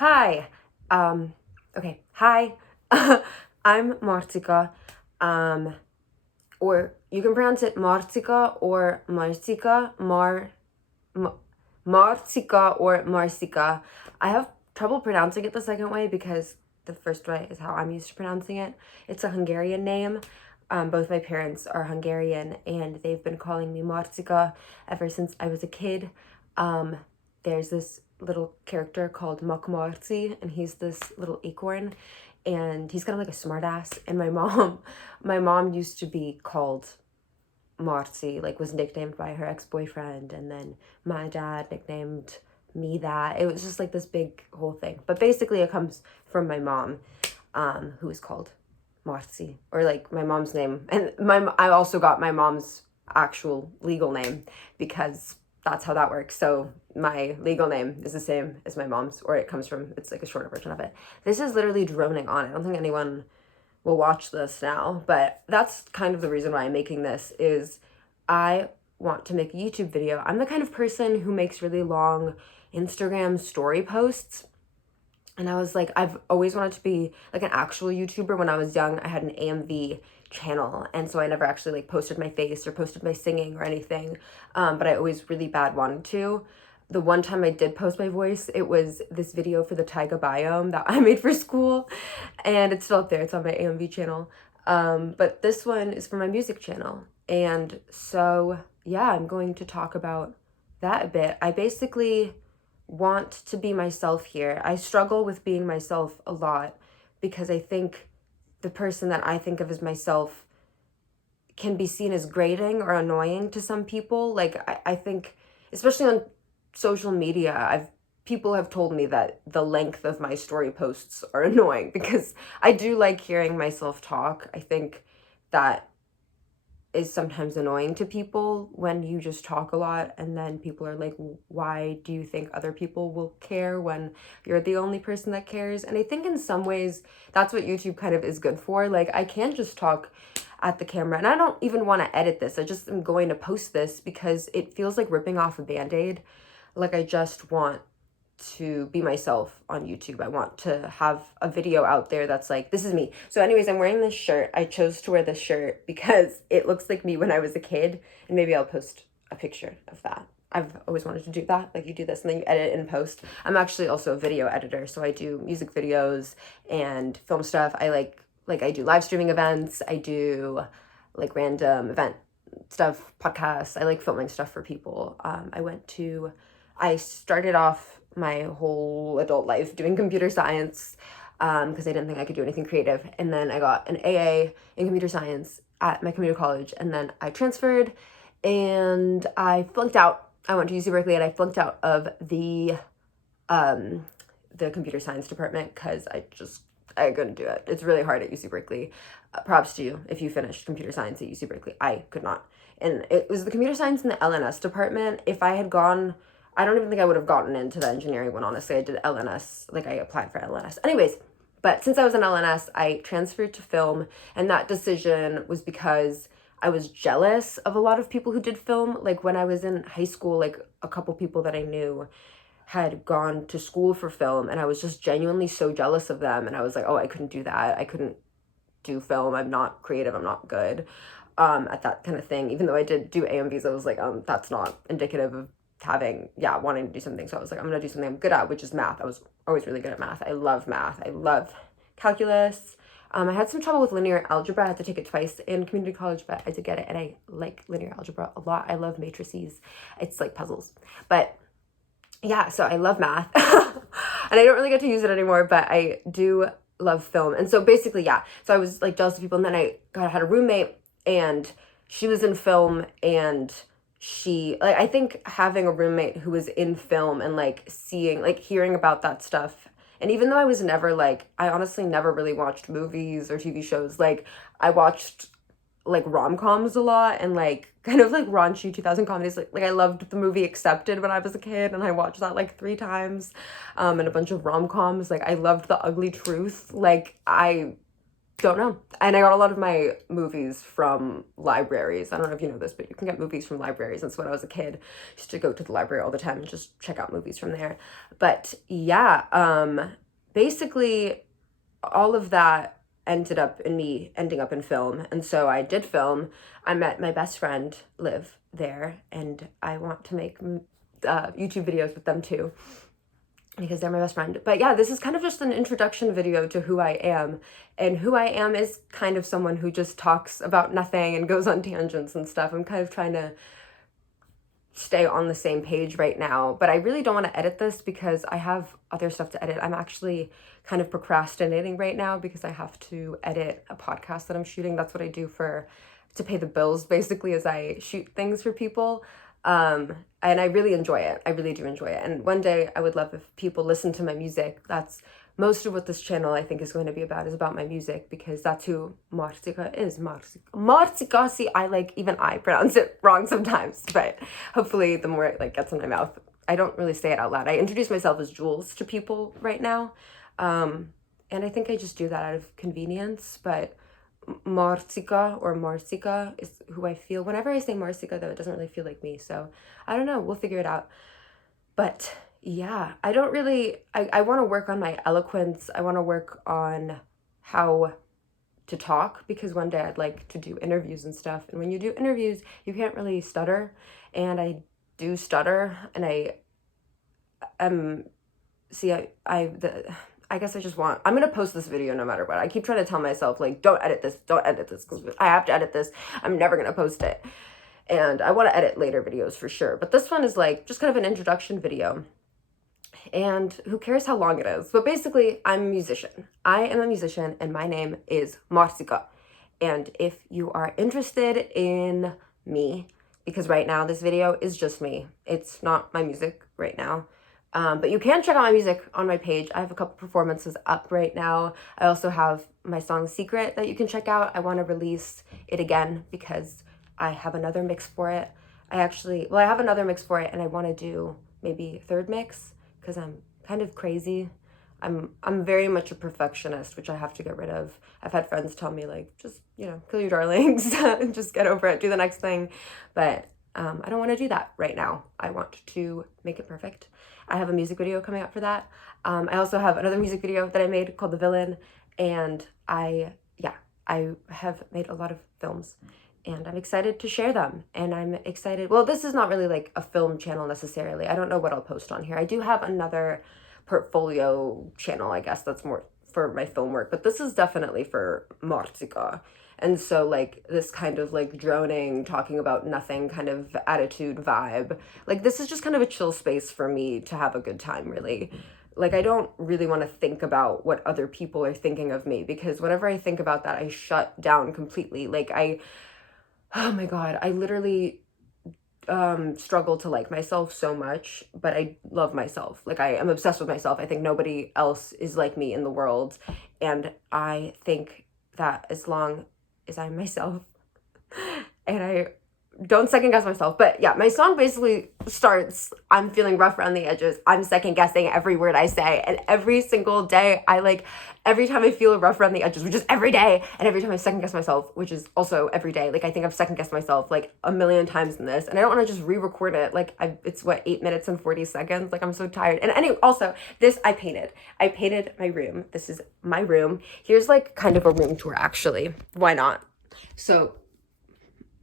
Hi. Okay. Hi. I'm Marcika. Um, or you can pronounce it Marcika or Marcika, Marcika or Marcika. I have trouble pronouncing it the second way because the first way is how I'm used to pronouncing it. It's a Hungarian name. Both my parents are Hungarian and they've been calling me Marcika ever since I was a kid. Um, there's this little character called Marci, and he's this little acorn, and he's kind of like a smartass. And my mom used to be called Marcy, like was nicknamed by her ex-boyfriend, and then my dad nicknamed me that. It was just like this big whole thing. But basically it comes from my mom, who is called Marcy, or like my mom's name. And I also got my mom's actual legal name because that's how that works. So my legal name is the same as my mom's, or it comes from, it's like a shorter version of it. This is literally droning on. I don't think anyone will watch this now, but that's kind of the reason why I'm making this is I want to make a YouTube video. I'm the kind of person who makes really long Instagram story posts. And I was like, I've always wanted to be like an actual YouTuber. When I was young, I had an AMV channel. And so I never actually like posted my face or posted my singing or anything. But I always really bad wanted to. The one time I did post my voice, it was this video for the taiga biome that I made for school, and it's still up there. It's on my AMV channel. But this one is for my music channel. And so, yeah, I'm going to talk about that a bit. I basically want to be myself here. I struggle with being myself a lot because I think the person that I think of as myself can be seen as grating or annoying to some people. Like, I think, especially on social media, people have told me that the length of my story posts are annoying because I do like hearing myself talk. I think that is sometimes annoying to people when you just talk a lot and then people are like, why do you think other people will care when you're the only person that cares? And I think in some ways that's what YouTube kind of is good for. Like, I can just talk at the camera and I don't even want to edit this. I just am going to post this because it feels like ripping off a band-aid. Like, I just want to be myself on YouTube. I want to have a video out there that's like, this is me. So anyways, I'm wearing this shirt. I chose to wear this shirt because it looks like me when I was a kid, and maybe I'll post a picture of that. I've always wanted to do that. Like, you do this and then you edit and post. I'm actually also a video editor, so I do music videos and film stuff. I I do live streaming events. I do like random event stuff, podcasts. I like filming stuff for people. I started off my whole adult life doing computer science because I didn't think I could do anything creative. And then I got an AA in computer science at my community college. And then I transferred and I flunked out. I went to UC Berkeley and I flunked out of the computer science department because I couldn't do it. It's really hard at UC Berkeley. Props to you if you finished computer science at UC Berkeley. I could not. And it was the computer science and the LNS department. If I had gone, I don't even think I would have gotten into the engineering one, honestly. I did LNS, like I applied for LNS. Anyways, but since I was in LNS, I transferred to film, and that decision was because I was jealous of a lot of people who did film. Like, when I was in high school, like a couple people that I knew had gone to school for film, and I was just genuinely so jealous of them. And I was like, oh, I couldn't do that. I couldn't do film. I'm not creative. I'm not good at that kind of thing. Even though I did do AMVs, I was like, that's not indicative of wanting to do something. So I was like, I'm gonna do something I'm good at, which is math. I was always really good at math. I love math. I love calculus. I had some trouble with linear algebra. I had to take it twice in community college, but I did get it, and I like linear algebra a lot. I love matrices. It's like puzzles. But yeah, so I love math. And I don't really get to use it anymore, but I do love film. And so basically, yeah. So I was like jealous of people, and then I had a roommate, and she was in film, and I think having a roommate who was in film and like hearing about that stuff. And even though I was never I honestly never really watched movies or TV shows. Like, I watched like rom-coms a lot and like kind of like raunchy 2000 comedies. Like I loved the movie Accepted when I was a kid, and I watched that like 3 times. And a bunch of rom-coms. Like, I loved The Ugly Truth. Like, I don't know. And I got a lot of my movies from libraries. I don't know if you know this, but you can get movies from libraries. And so when I was a kid, I used to go to the library all the time and just check out movies from there. But yeah, basically all of that ended up in me ending up in film. And so I did film. I met my best friend, Liv, there, and I want to make YouTube videos with them too, because they're my best friend. But yeah, this is kind of just an introduction video to who I am. And who I am is kind of someone who just talks about nothing and goes on tangents and stuff. I'm kind of trying to stay on the same page right now, but I really don't want to edit this because I have other stuff to edit. I'm actually kind of procrastinating right now because I have to edit a podcast that I'm shooting. That's what I do to pay the bills, basically, as I shoot things for people. And I really enjoy it. I really do enjoy it. And one day I would love if people listen to my music. That's most of what this channel I think is going to be about, is about my music, because that's who Marcika is. Marcika, see, even I pronounce it wrong sometimes, but hopefully the more it gets in my mouth, I don't really say it out loud. I introduce myself as Jules to people right now. And I think I just do that out of convenience, but Marcika or Marcika is who I feel. Whenever I say Marcika, though, it doesn't really feel like me. So I don't know. We'll figure it out. But yeah, I don't really, I want to work on my eloquence. I want to work on how to talk, because one day I'd like to do interviews and stuff. And when you do interviews, you can't really stutter. And I do stutter. And I guess I'm going to post this video no matter what. I keep trying to tell myself, don't edit this, because I have to edit this. I'm never going to post it. And I want to edit later videos for sure. But this one is just kind of an introduction video. And who cares how long it is? But basically, I'm a musician. I am a musician, and my name is Marcika. And if you are interested in me, because right now this video is just me. It's not my music right now. But you can check out my music on my page. I have a couple performances up right now. I also have my song Secret that you can check out. I want to release it again because I have another mix for it. I have another mix for it, and I want to do maybe a third mix because I'm kind of crazy. I'm very much a perfectionist, which I have to get rid of. I've had friends tell me just, kill your darlings and just get over it, do the next thing. But I don't want to do that right now. I want to make it perfect. I have a music video coming out for that. I also have another music video that I made called The Villain. And I have made a lot of films, and I'm excited to share them. And I'm excited. Well, this is not really a film channel necessarily. I don't know what I'll post on here. I do have another portfolio channel, I guess, that's more for my film work, but this is definitely for Marcika. And so this kind of droning, talking about nothing kind of attitude vibe, this is just kind of a chill space for me to have a good time, really. I don't really want to think about what other people are thinking of me, because whenever I think about that, I shut down completely. Oh my God, I literally struggle to like myself so much, but I love myself. I am obsessed with myself. I think nobody else is like me in the world. And I think that as long as I'm myself and I don't second guess myself. But yeah, my song basically starts, I'm feeling rough around the edges. I'm second guessing every word I say. And every single day, every time I feel rough around the edges, which is every day, and every time I second guess myself, which is also every day, I think I've second guessed myself a million times in this. And I don't want to just re-record it. It's 8 minutes and 40 seconds. I'm so tired. And anyway, also this, I painted my room. This is my room. Here's kind of a room tour, actually. Why not? So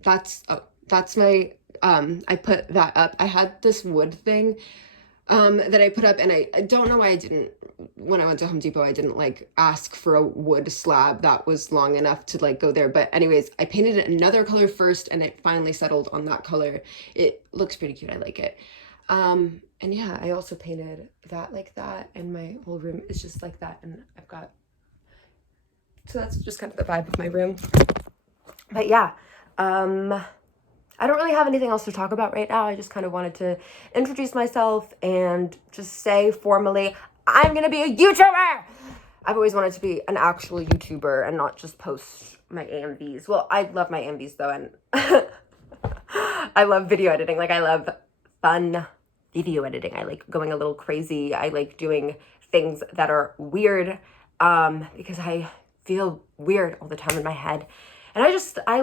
that's my, I put that up. I had this wood thing that I put up, and I don't know why I didn't, when I went to Home Depot, I didn't ask for a wood slab that was long enough to go there. But anyways, I painted it another color first, and it finally settled on that color. It looks pretty cute. I like it. And yeah, I also painted that like that, and my whole room is just like that. And so that's just kind of the vibe of my room. But yeah, I don't really have anything else to talk about right now. I just kind of wanted to introduce myself and just say formally, I'm going to be a YouTuber. I've always wanted to be an actual YouTuber and not just post my AMVs. Well, I love my AMVs though. And I love video editing. I love fun video editing. I like going a little crazy. I like doing things that are weird because I feel weird all the time in my head. And I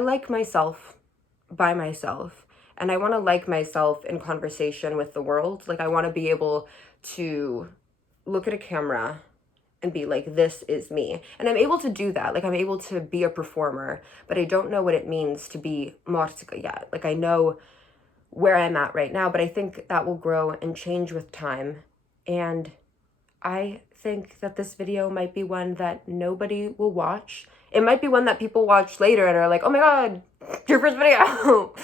like myself by myself. And I want to like myself in conversation with the world. Like, I want to be able to look at a camera and be like, this is me. And I'm able to do that. Like, I'm able to be a performer, but I don't know what it means to be Marcika yet. Like, I know where I'm at right now, but I think that will grow and change with time. And I think that this video might be one that nobody will watch. It might be one that people watch later and are like, oh my God, your first video.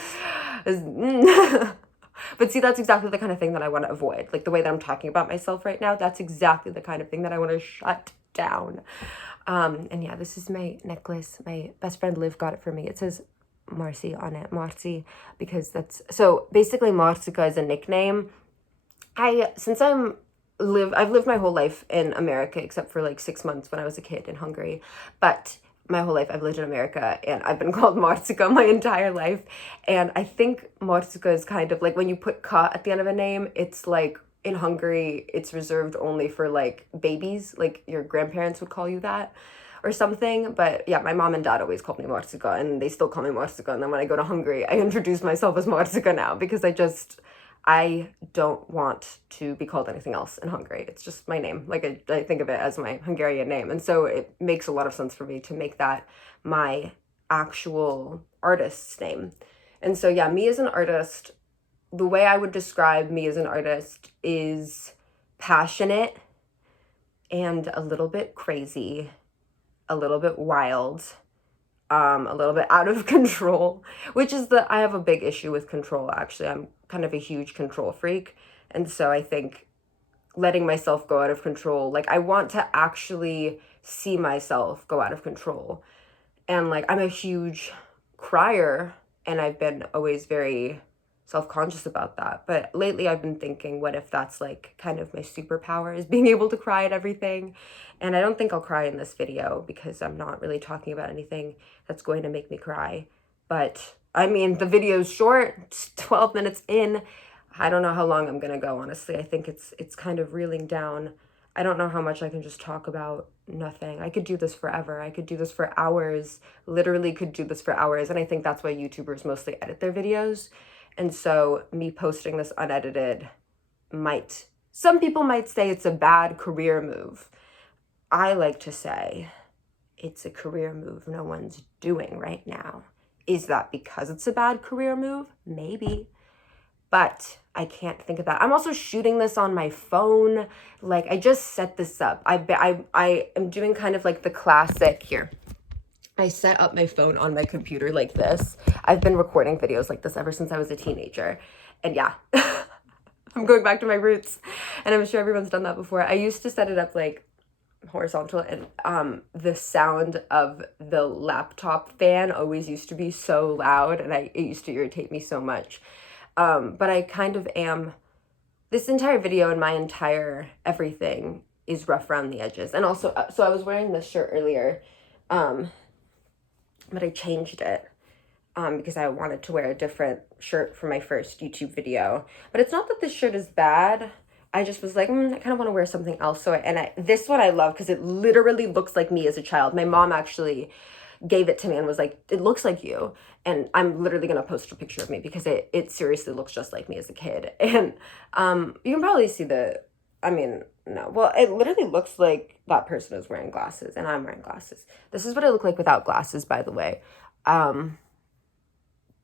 But see, that's exactly the kind of thing that I want to avoid. Like, the way that I'm talking about myself right now, that's exactly the kind of thing that I want to shut down. And yeah, this is my necklace. My best friend Liv got it for me. It says Marcy on it, Marcy, because that's, so basically Marcika is a nickname. I've lived my whole life in America, except for like 6 months when I was a kid in Hungary. But my whole life I've lived in America, and I've been called Marcika my entire life. And I think Marcika is kind of like when you put ka at the end of a name, it's like in Hungary, it's reserved only for like babies, like your grandparents would call you that or something. But yeah, my mom and dad always called me Marcika, and they still call me Marcika. And then when I go to Hungary, I introduce myself as Marcika now, because I don't want to be called anything else in Hungary. It's just my name. Like, I think of it as my Hungarian name. And so it makes a lot of sense for me to make that my actual artist's name. And so, yeah, me as an artist, the way I would describe me as an artist is passionate and a little bit crazy, a little bit wild, a little bit out of control, which is I have a big issue with control, actually. I'm kind of a huge control freak. And so I think letting myself go out of control, like, I want to actually see myself go out of control. And like, I'm a huge crier, and I've been always very self-conscious about that. But lately I've been thinking, what if that's like kind of my superpower, is being able to cry at everything? And I don't think I'll cry in this video, because I'm not really talking about anything that's going to make me cry. But I mean, the video's short, it's 12 minutes in. I don't know how long I'm gonna go, honestly. I think it's kind of reeling down. I don't know how much I can just talk about nothing. I could do this forever. I could do this for hours, literally could do this for hours. And I think that's why YouTubers mostly edit their videos. And so me posting this unedited some people might say it's a bad career move. I like to say it's a career move no one's doing right now. Is that because it's a bad career move? Maybe. But I can't think of that. I'm also shooting this on my phone. Like, I just set this up. I am doing kind of like the classic here. I set up my phone on my computer like this. I've been recording videos like this ever since I was a teenager. And yeah, I'm going back to my roots. And I'm sure everyone's done that before. I used to set it up like horizontal, and the sound of the laptop fan always used to be so loud, and it used to irritate me so much. But I kind of am, this entire video and my entire everything is rough around the edges. And also, so I was wearing this shirt earlier, but I changed it because I wanted to wear a different shirt for my first YouTube video. But it's not that this shirt is bad. I just was like, I kind of want to wear something else. So this one I love because it literally looks like me as a child. My mom actually gave it to me and was like, it looks like you. And I'm literally going to post a picture of me because it seriously looks just like me as a kid. And you can probably see no, well, it literally looks like that person is wearing glasses and I'm wearing glasses. This is what I look like without glasses, by the way.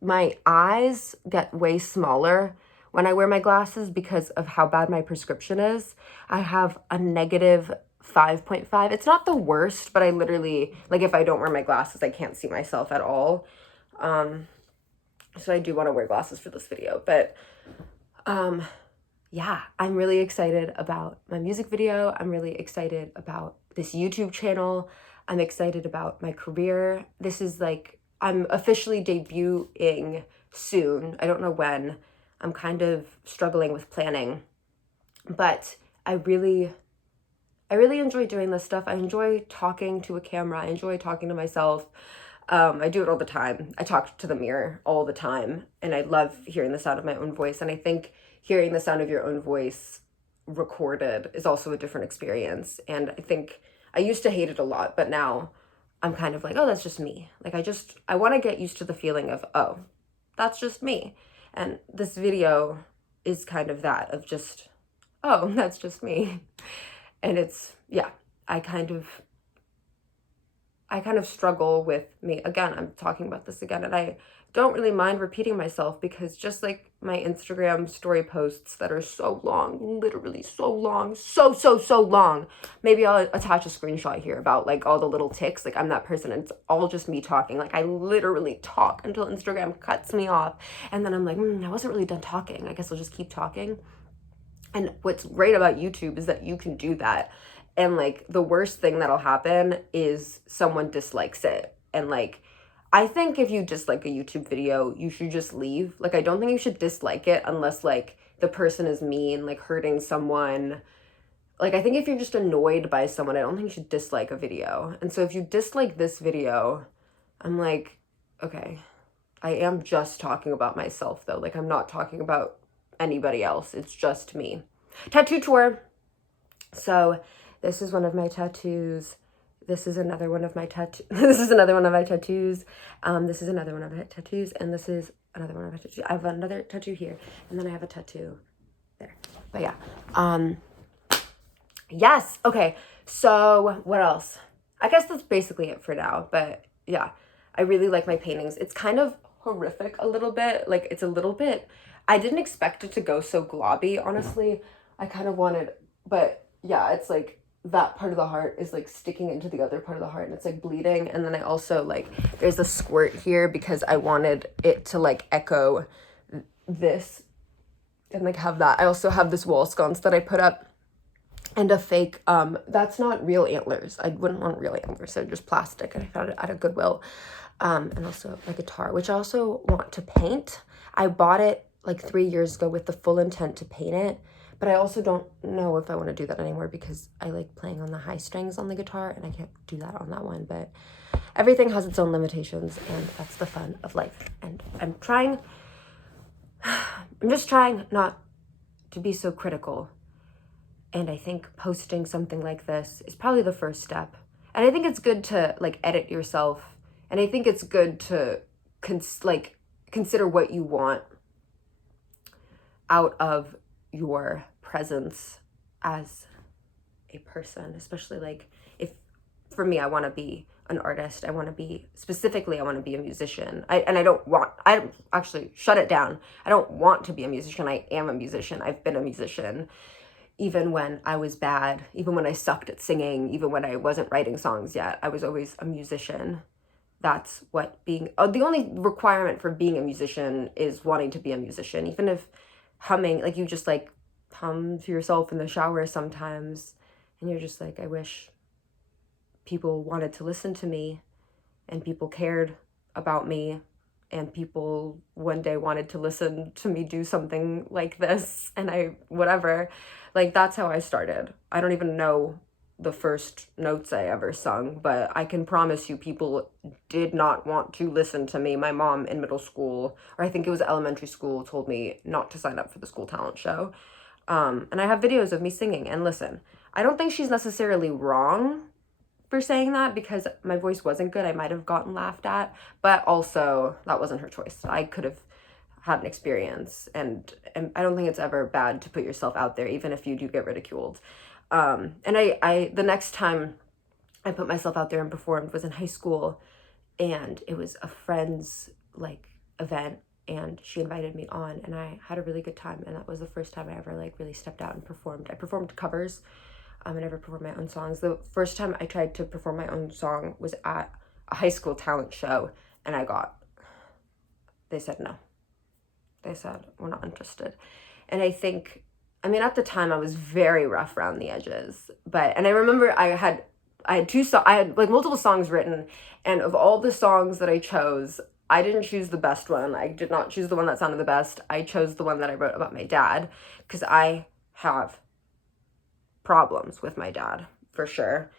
My eyes get way smaller when I wear my glasses because of how bad my prescription is. I have a negative 5.5. It's not the worst, but I literally, like, if I don't wear my glasses, I can't see myself at all. So I do want to wear glasses for this video, but yeah, I'm really excited about my music video. I'm really excited about this YouTube channel. I'm excited about my career. This is like, I'm officially debuting soon. I don't know when. I'm kind of struggling with planning, but I really enjoy doing this stuff. I enjoy talking to a camera. I enjoy talking to myself. I do it all the time. I talk to the mirror all the time, and I love hearing the sound of my own voice. And I think hearing the sound of your own voice recorded is also a different experience. And I think I used to hate it a lot, but now I'm kind of like, oh, that's just me. Like, I want to get used to the feeling of, oh, that's just me. And this video is kind of that, of just, oh, that's just me. And it's, yeah, I kind of struggle with me. Again, I'm talking about this again, and I don't really mind repeating myself, because just like my Instagram story posts that are so long, literally so long, so long, maybe I'll attach a screenshot here about like all the little ticks. Like, I'm that person, and it's all just me talking. Like, I literally talk until Instagram cuts me off, and then I'm like, I wasn't really done talking. I guess I'll just keep talking. And what's great about YouTube is that you can do that. And like, the worst thing that'll happen is someone dislikes it. And like, I think if you dislike a YouTube video, you should just leave. Like, I don't think you should dislike it unless like the person is mean, like hurting someone. Like, I think if you're just annoyed by someone, I don't think you should dislike a video. And so if you dislike this video, I'm like, okay, I am just talking about myself though. Like, I'm not talking about anybody else. It's just me. Tattoo tour. So this is one of my tattoos. This is another one of my tattoos. This is another one of my tattoos. This is another one of my tattoos. And this is another one of my tattoos. I have another tattoo here. And then I have a tattoo there. But yeah. Yes. Okay. So what else? I guess that's basically it for now. But yeah, I really like my paintings. It's kind of horrific a little bit. Like, it's a little bit, I didn't expect it to go so globby, honestly. I kind of wanted, but yeah, it's like that part of the heart is like sticking into the other part of the heart, and it's like bleeding. And then I also like, there's a squirt here because I wanted it to like echo this and like have that. I also have this wall sconce that I put up, and a fake, that's not real antlers. I wouldn't want real antlers. They're just plastic, and I found it at a Goodwill. And also my guitar, which I also want to paint. I bought it like 3 years ago with the full intent to paint it, but I also don't know if I want to do that anymore, because I like playing on the high strings on the guitar, and I can't do that on that one. But everything has its own limitations, and that's the fun of life. And I'm just trying not to be so critical. And I think posting something like this is probably the first step. And I think it's good to like edit yourself. And I think it's good to consider what you want out of your presence as a person, especially like if, for me, I want to be an artist. I want to be a musician. I actually shut it down. I don't want to be a musician. I am a musician. I've been a musician. Even when I was bad, even when I sucked at singing, even when I wasn't writing songs yet, I was always a musician. That's what the only requirement for being a musician is wanting to be a musician. Even if humming, like you just like hum to yourself in the shower sometimes, and you're just like, I wish people wanted to listen to me, and people cared about me, and people one day wanted to listen to me do something like this, and whatever. Like, that's how I started. I don't even know the first notes I ever sung, but I can promise you people did not want to listen to me. My mom in middle school, or I think it was elementary school, told me not to sign up for the school talent show. And I have videos of me singing. And listen, I don't think she's necessarily wrong for saying that, because my voice wasn't good. I might have gotten laughed at, but also that wasn't her choice. I could have had an experience, and I don't think it's ever bad to put yourself out there, even if you do get ridiculed. And I the next time I put myself out there and performed was in high school, and it was a friend's like event, and she invited me on, and I had a really good time. And that was the first time I ever like really stepped out and performed. I performed covers. I never performed my own songs. The first time I tried to perform my own song was at a high school talent show, and they said no. They said, we're not interested. And I think, I mean, at the time I was very rough around the edges, and I remember I had like multiple songs written, and of all the songs that I chose, I didn't choose the best one. I did not choose the one that sounded the best. I chose the one that I wrote about my dad, because I have problems with my dad, for sure.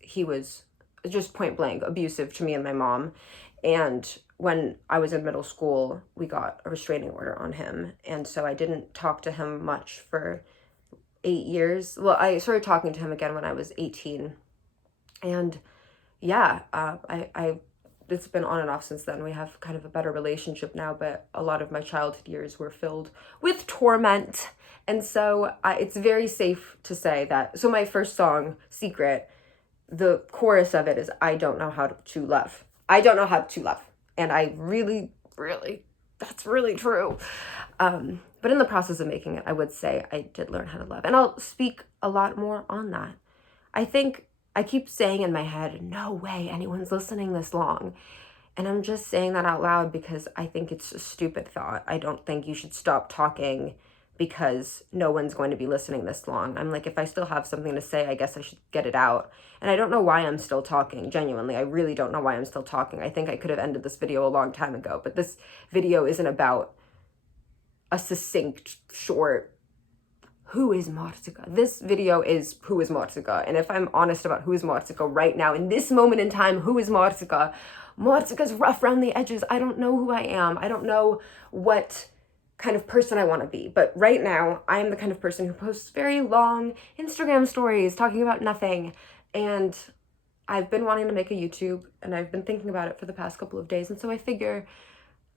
He was just point blank abusive to me and my mom. And when I was in middle school, we got a restraining order on him. And so I didn't talk to him much for 8 years. Well, I started talking to him again when I was 18. And yeah, it's been on and off since then. We have kind of a better relationship now, but a lot of my childhood years were filled with torment. And so it's very safe to say that. So my first song, Secret, the chorus of it is, I don't know how to love. I don't know how to love. And I really, really, that's really true. But in the process of making it, I would say I did learn how to love. And I'll speak a lot more on that. I think I keep saying in my head, no way anyone's listening this long. And I'm just saying that out loud because I think it's a stupid thought. I don't think you should stop talking because no one's going to be listening this long. I'm like, if I still have something to say, I guess I should get it out. And I don't know why I'm still talking, genuinely. I really don't know why I'm still talking. I think I could have ended this video a long time ago, but this video isn't about a succinct, short, who is Marcika? This video is who is Marcika. And if I'm honest about who is Marcika right now, in this moment in time, who is Marcika? Marcika's rough around the edges. I don't know who I am. I don't know what kind of person I want to be. But right now, I am the kind of person who posts very long Instagram stories talking about nothing. And I've been wanting to make a YouTube, and I've been thinking about it for the past couple of days. And so I figure,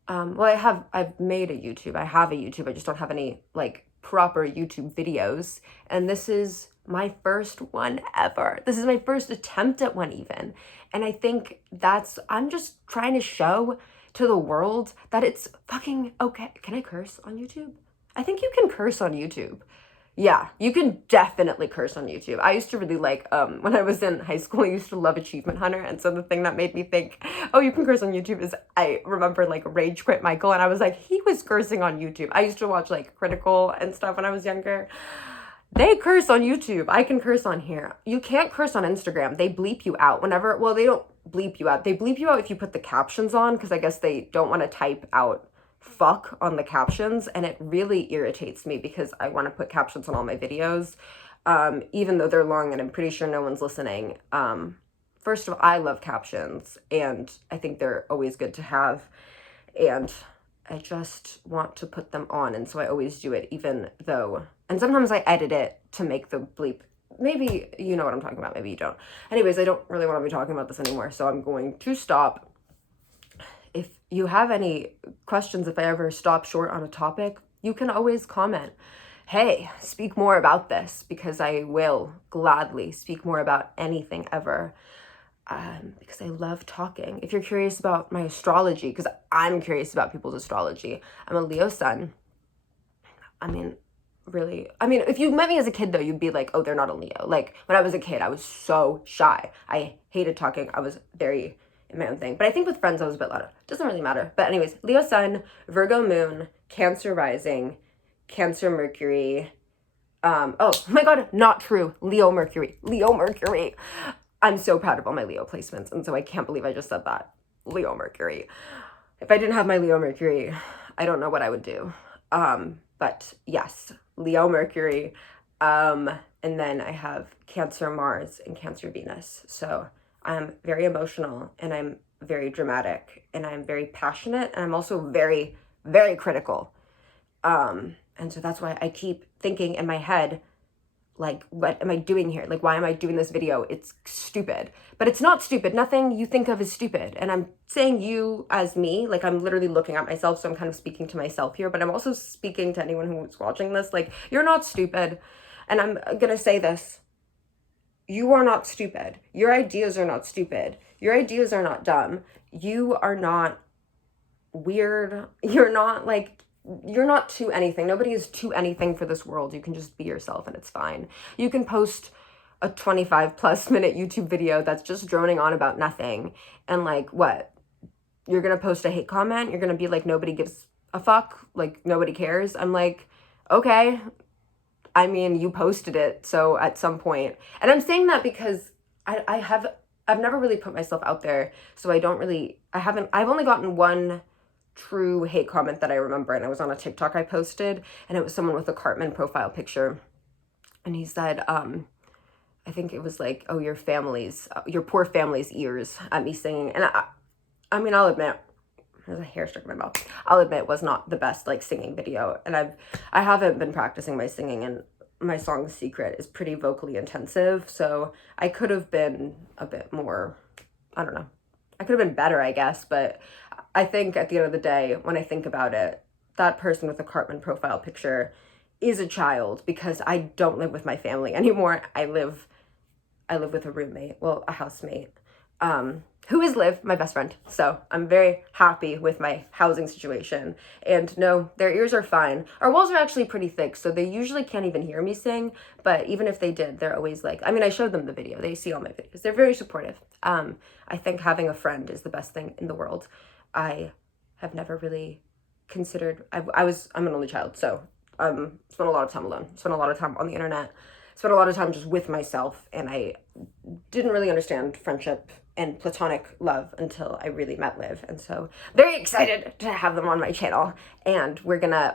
well, I've made a YouTube. I have a YouTube. I just don't have any, like, proper YouTube videos. And this is my first one ever. This is my first attempt at one even. And I think I'm just trying to show to the world that it's fucking okay. Can I curse on YouTube? I think you can curse on YouTube. Yeah, you can definitely curse on YouTube. I used to really like, when I was in high school, I used to love Achievement Hunter. And so the thing that made me think, oh, you can curse on YouTube is I remember like Rage Quit Michael. And I was like, he was cursing on YouTube. I used to watch like Critical and stuff when I was younger. They curse on YouTube. I can curse on here. You can't curse on Instagram. They bleep you out whenever, well, they don't bleep you out. They bleep you out if you put the captions on, because I guess they don't want to type out fuck on the captions, and it really irritates me because I want to put captions on all my videos, even though they're long and I'm pretty sure no one's listening. First of all, I love captions, and I think they're always good to have, and I just want to put them on, and so I always do it, even though, and sometimes I edit it to make the bleep. Maybe you know what I'm talking about, maybe you don't. Anyways, I don't really want to be talking about this anymore, so I'm going to stop. If you have any questions, if I ever stop short on a topic, you can always comment, hey, speak more about this, because I will gladly speak more about anything ever, because I love talking. If you're curious about my astrology, because I'm curious about people's astrology, I'm a Leo sun. I mean, really, if you met me as a kid, though, you'd be like, oh, they're not a Leo. Like, when I was a kid, I was so shy. I hated talking. I was very in my own thing. But I think with friends, I was a bit louder. Doesn't really matter. But anyways, Leo sun, Virgo moon, Cancer rising, Cancer Mercury. Oh my God, not true. Leo Mercury. I'm so proud of all my Leo placements. And so I can't believe I just said that. Leo Mercury. If I didn't have my Leo Mercury, I don't know what I would do. But yes, Leo Mercury. And then I have Cancer Mars and Cancer Venus. So I'm very emotional, and I'm very dramatic, and I'm very passionate, and I'm also very, very critical. And so that's why I keep thinking in my head, like, what am I doing here? Like, why am I doing this video? It's stupid. But it's not stupid. Nothing you think of is stupid. And I'm saying you as me, like, I'm literally looking at myself, so I'm kind of speaking to myself here, but I'm also speaking to anyone who's watching this. Like, you're not stupid. And I'm gonna say this. You are not stupid. Your ideas are not stupid. Your ideas are not dumb. You are not weird. You're not to anything. Nobody is to anything for this world. You can just be yourself, and it's fine. You can post a 25+ minute YouTube video that's just droning on about nothing. And like, what? You're going to post a hate comment? You're going to be like, nobody gives a fuck? Like, nobody cares? I'm like, okay. I mean, you posted it, so at some point, and I'm saying that because I've never really put myself out there, so I've only gotten one true hate comment that I remember, and it was on a TikTok I posted, and it was someone with a Cartman profile picture, and he said, I think it was like, oh, your poor family's ears at me singing, and I mean, I'll admit, there's a hair stuck in my mouth. I'll admit it was not the best like singing video, and I haven't been practicing my singing in my song Secret is pretty vocally intensive, so I could have been a bit more, I don't know. I could have been better, I guess, but I think at the end of the day, when I think about it, that person with the Cartman profile picture is a child, because I don't live with my family anymore. I live with a roommate, well, a housemate, who is Liv, my best friend. So I'm very happy with my housing situation. And no, their ears are fine. Our walls are actually pretty thick, so they usually can't even hear me sing. But even if they did, they're always like, I mean, I showed them the video. They see all my videos. They're very supportive. I think having a friend is the best thing in the world. I have never really considered, I'm an only child, so spent a lot of time alone, spent a lot of time on the internet, spent a lot of time just with myself, and I didn't really understand friendship and platonic love until I really met Liv. And so very excited to have them on my channel. And we're gonna,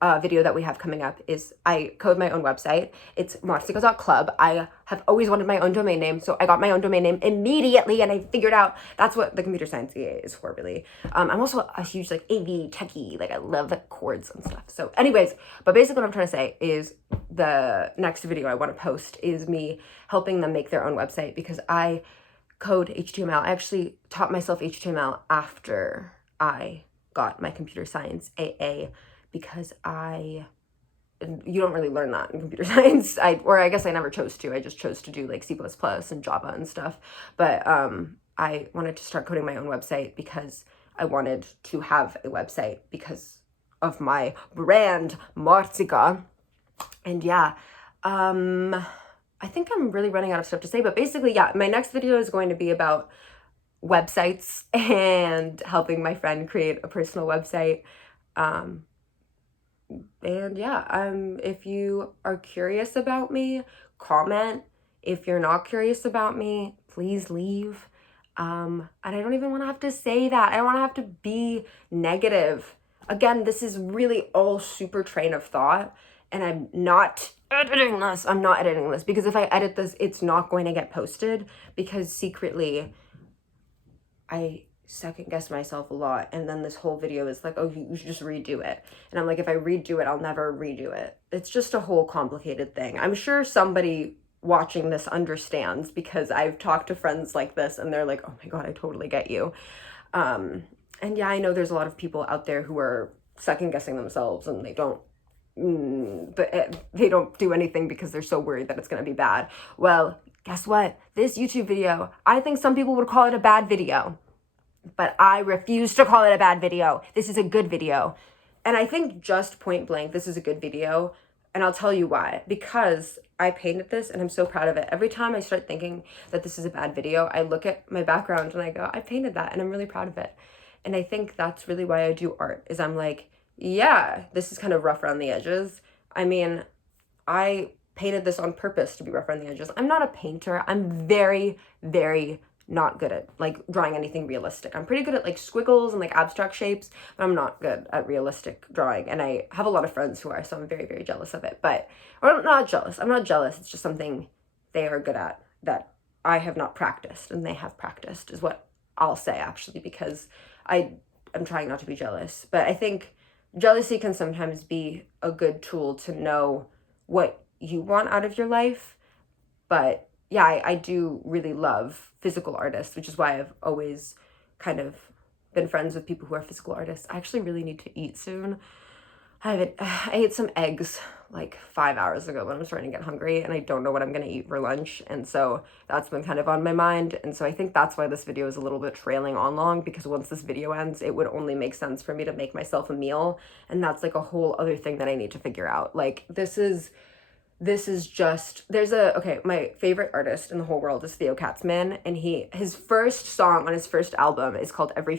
a video that we have coming up is I code my own website. It's marcika.club. I have always wanted my own domain name, so I got my own domain name immediately, and I figured out that's what the computer science EA is for, really. I'm also a huge like AV techie, like I love the chords and stuff. So anyways, but basically what I'm trying to say is the next video I want to post is me helping them make their own website, because I code HTML. I actually taught myself HTML after I got my computer science AA, because you don't really learn that in computer science. I guess I never chose to. I just chose to do like C++ and Java and stuff. But I wanted to start coding my own website because I wanted to have a website because of my brand, Marcika. And yeah, I think I'm really running out of stuff to say, but basically, yeah, my next video is going to be about websites and helping my friend create a personal website. And yeah, if you are curious about me, comment. If you're not curious about me, please leave. And I don't even want to have to say that. I don't want to have to be negative. Again, this is really all super train of thought, and I'm not editing this. I'm not editing this, because if I edit this, it's not going to get posted, because secretly I second guess myself a lot, and then this whole video is like, oh, you should just redo it. And I'm like, if I redo it, I'll never redo it. It's just a whole complicated thing. I'm sure somebody watching this understands, because I've talked to friends like this and they're like, oh my God, I totally get you. And yeah, I know there's a lot of people out there who are second guessing themselves, and they don't do anything because they're so worried that it's going to be bad. Well, guess what? This YouTube video, I think some people would call it a bad video, but I refuse to call it a bad video. This is a good video. And I think just point blank, this is a good video. And I'll tell you why. Because I painted this and I'm so proud of it. Every time I start thinking that this is a bad video, I look at my background and I go, I painted that and I'm really proud of it. And I think that's really why I do art, is I'm like, yeah, this is kind of rough around the edges. I mean, I painted this on purpose to be rough around the edges. I'm not a painter. I'm very, very not good at like drawing anything realistic. I'm pretty good at like squiggles and like abstract shapes, but I'm not good at realistic drawing. And I have a lot of friends who are, so I'm very, very jealous of it. Or not jealous. I'm not jealous. It's just something they are good at that I have not practiced, and they have practiced, is what I'll say, actually, because I'm trying not to be jealous. But I think jealousy can sometimes be a good tool to know what you want out of your life. But yeah, I do really love physical artists, which is why I've always kind of been friends with people who are physical artists. I actually really need to eat soon. I ate some eggs like 5 hours ago when I'm starting to get hungry, and I don't know what I'm going to eat for lunch. And so that's been kind of on my mind. And so I think that's why this video is a little bit trailing on long, because once this video ends, it would only make sense for me to make myself a meal. And that's like a whole other thing that I need to figure out. Like, this is just, my favorite artist in the whole world is Theo Katzman, and his first song on his first album is called Every